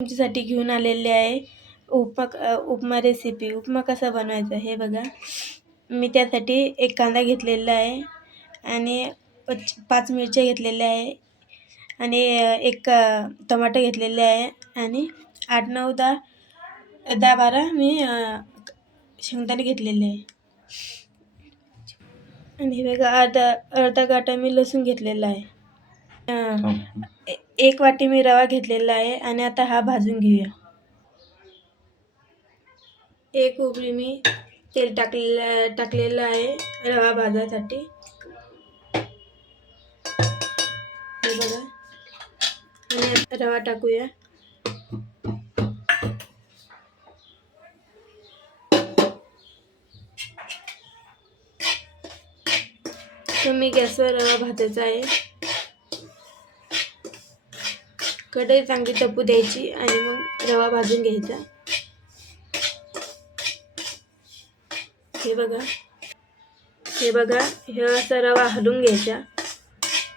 तुमच्यासाठी घेऊन आलेले आहे उपमा रेसिपी. उपमा कसा बनवायचा हे बघा. मी त्यासाठी एक कांदा घेतलेला आहे आणि 5 मिरच्या घेतलेल्या आहे आणि एक टमाटर घेतलेले आहे आणि 8-9-10-12 मी शेंगदाणे घेतलेले आहे आणि हे बघा अर्धा काटा मी लसूण घेतलेला आहे. 1 वाटी मी रवा घेतलेला आहे आणि आता हा भाजून घेऊया. 1 उकळी मी तेल टाकलेलं आहे रवा भाजायसाठी. हे बघा आणि रवा टाकूया. कमी गॅसवर रवा भाजायचा आहे. कढई चांगली तपू द्यायची आणि मग रवा भाजून घ्यायचा. हे बघा हे असा रवा हलवून घ्यायचा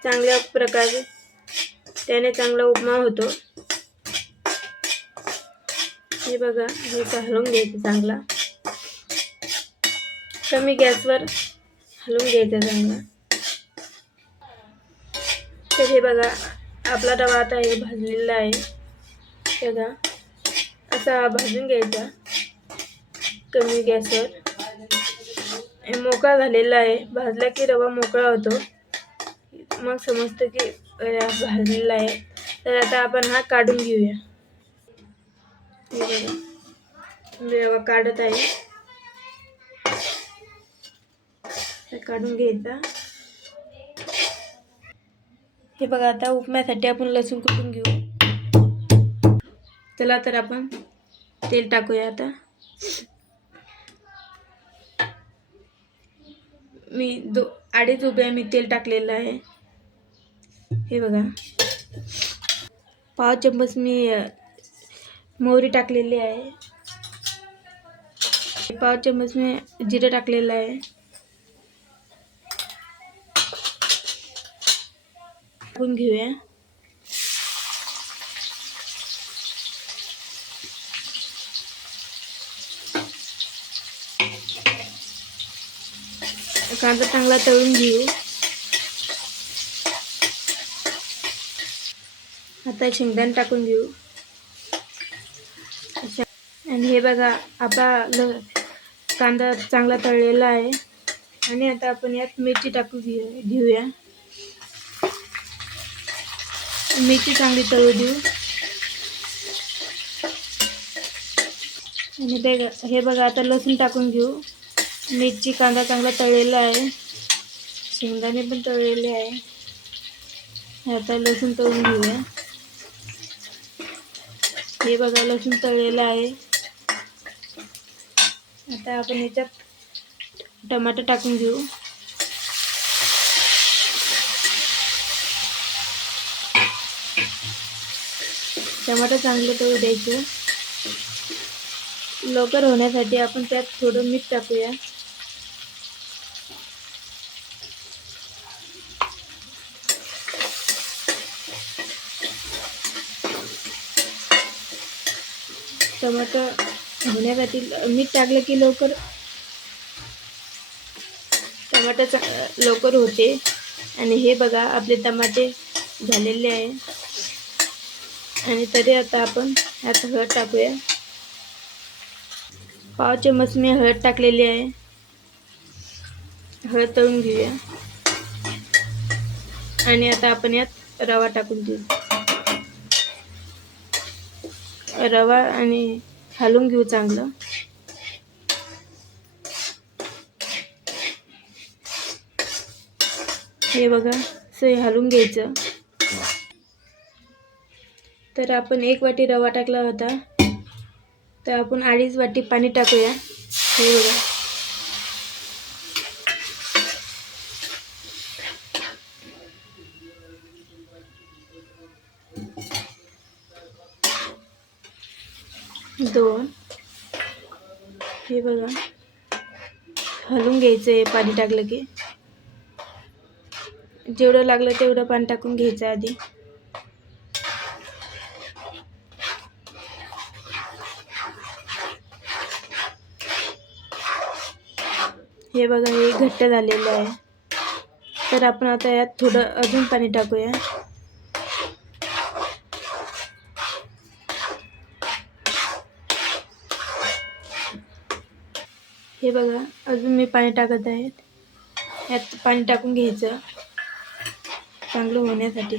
चांगल्या प्रकारे. त्याने चांगला उपमा होतो. हे बघा हे हलवून घ्यायचं चांगला. कमी गॅसवर हलवून घ्यायचं चांगला. तर हे बघा आपला रवा आता हे भाजलेला आहे. बघा असा भाजून घ्यायचा कमी गॅसवर. मोकळा झालेला आहे. भाजला की रवा मोकळा होतो, मग समजतं की भाजलेला आहे. तर आता आपण हा काढून घेऊया. हे बघा मी रवा काढत आहे. काढून घ्यायचा. हे बघा आता उपम्यासाठी आपण लसूण कुटून घेऊ. चला तर आपण तेल टाकूया. आता मी 2.5 उभ्या मी तेल टाकलेलं आहे. हे बघा 1/2 चम्मच मी मोहरी टाकलेली आहे. 1/2 चम्मच मी जिरं टाकलेलं आहे. टाकून घेऊया. कांदा चांगला तळून घेऊ. आता शेंगदाणे टाकून घेऊ. आणि हे बघा आपला कांदा चांगला तळलेला आहे आणि आता आपण यात मिरची टाकून घेऊया. मिरची चांगली तळू देऊ. आणि हे बघा आता लसूण टाकून घेऊ. मिरची कांदा चांगला तळलेला आहे. शेंगदाणे पण तळलेले आहे. आता लसूण तळून घेऊया. हे बघा लसूण तळलेलं आहे. आता आपण याच्यात टमाटर टाकून घेऊ. टमाटर चांगलं तळू द्यायचं. लवकर होण्यासाठी आपण त्यात थोडं मीठ टाकूया. टमाटर होण्यासाठी मीठ टाकलं की लवकर टमाटर लवकर होते. आणि हे बघा आपले टमाटे झालेले आहे. आणि तरी आता आपण यात हळद टाकूया. 1/2 चम्मच मी हळद टाकलेली आहे. हळद तळून घेऊया. आणि आता आपण यात रवा टाकून देऊ. रवा आणि हलवून घेऊ चांगलं. हे बघा असं हलवून घ्यायचं. तर आपण 1 वाटी रवा टाकला होता, तर आपण 2.5 वाटी पाणी टाकूया. हे बघा दोन. हे बघा हलवून घ्यायचं आहे. पाणी टाकलं की जेवढं लागलं तेवढं पाणी टाकून घ्यायचं आधी. हे बघा, हे घट्ट झालेलं आहे. तर आपण आता यात थोडं अजून पाणी टाकूया. हे बघा, अजून मी पाणी टाकत आहे. यात पाणी टाकून घ्यायचं चांगलं होण्यासाठी.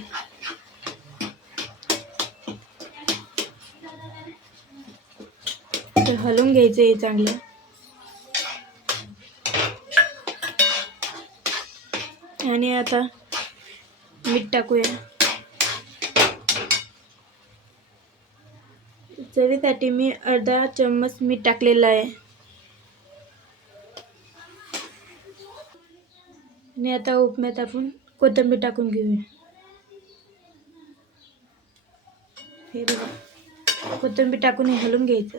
तर हलवून घ्यायचं हे चांगलं. आणि आता मीठ टाकूया. चवीसाठी मी अर्धा चम्मच मीठ टाकलेलं आहे. आणि आता उपम्यात आपण कोथिंबीर टाकून घेऊया. हे बघा, कोथिंबीर टाकून हे हलवून घ्यायचं.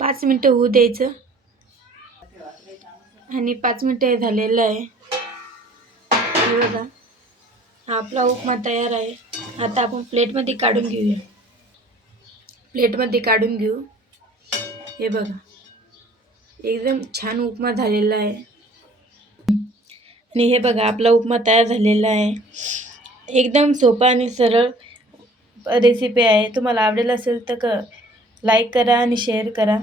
5 मिनटं होऊ द्यायचं. आणि 5 मिनटं झालेलं आहे. हे बघा, आपला उपमा तयार आहे. आता आपण प्लेटमध्ये काढून घेऊया. प्लेटमध्ये काढून घेऊ. हे बघा, एकदम छान उपमा झालेला आहे. आणि हे बघा, आपला उपमा तयार झालेला आहे. एकदम सोपा आणि सरळ रेसिपी आहे. तुम्हाला आवडेल असेल तर लाईक करा आणि शेअर करा.